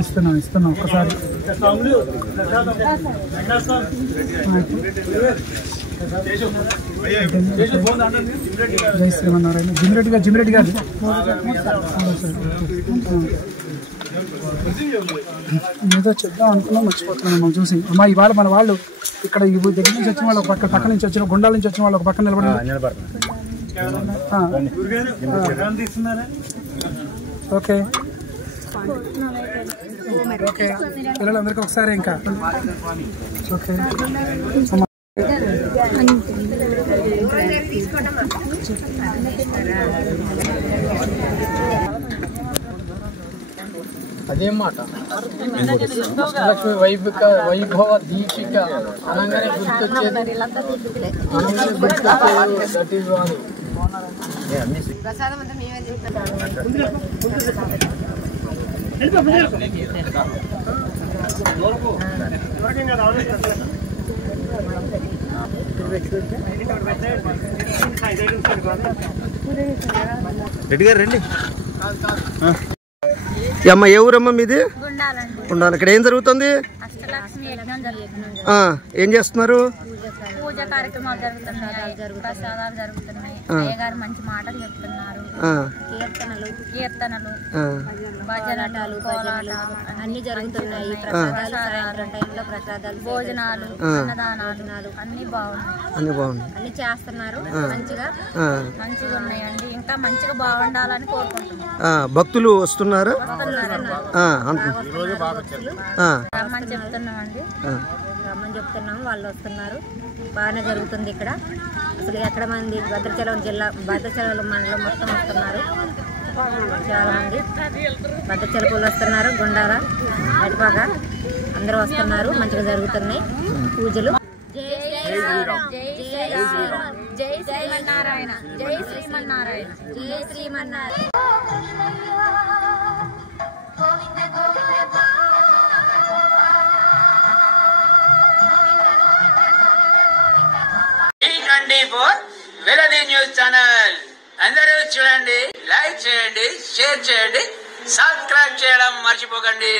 ఇస్తున్నా ఒక్కసారి జై శ్రీమన్నారాయణ. జిమిరెడ్డి గారు ఏదో చెప్దాం అనుకున్నా మర్చిపోతున్నాను. మనం చూసి అమ్మా ఇవాళ మన వాళ్ళు ఇక్కడ దగ్గర నుంచి వచ్చిన వాళ్ళు ఒక పక్క నుంచి వచ్చిన గుండాల నుంచి వచ్చిన వాళ్ళు ఒక పక్క నిలబడి ఓకే ఓకే పిల్లలందరికీ ఒకసారి ఇంకా ఓకే అదేం మాట వైభవ దీపిక అనగానే గుర్తొచ్చేది రెడ్డి గారు రండి. అమ్మ ఏ ఊరమ్మ మీది? ఉండాలి. ఇక్కడ ఏం జరుగుతుంది? ఏం చేస్తున్నారు? పూజ కార్యక్రమాలు జరుగుతున్నాయి, ప్రసాదాలు జరుగుతున్నాయి, అయ్యగారు మంచి మాటలు చెప్తున్నారు, కీర్తనలు భజనలు కోలాటాలు అన్ని జరుగుతున్నాయి. ప్రసాదాలు భోజనాలు అన్నదానాలు అన్ని బాగున్నాయి, అన్ని చేస్తున్నారు. మంచిగా ఉన్నాయండి. ఇంకా మంచిగా బాగుండాలని కోరుకుంటున్నాం. భక్తులు వస్తున్నారు రమ్మని చెప్తున్నామండి. రమ్మని చెప్తున్నాము, వాళ్ళు వస్తున్నారు. బాగానే జరుగుతుంది ఇక్కడ. అసలు ఎక్కడ మంది భద్రాచలం జిల్లా భద్రాచలం మండలం మొత్తం వస్తున్నారు. చాలా మంది భద్రాచలపూలు వస్తున్నారు, గుండాల అటుపాక అందరూ వస్తున్నారు. మంచిగా జరుగుతున్నాయి పూజలు. జై శ్రీమన్నారాయణ, జై శ్రీమన్నారాయణ, జై శ్రీమన్నారాయణ. వెలది న్యూస్ ఛానల్ అందరూ చూడండి, లైక్ చేయండి, షేర్ చేయండి, సబ్స్క్రైబ్ చేయడం మర్చిపోకండి.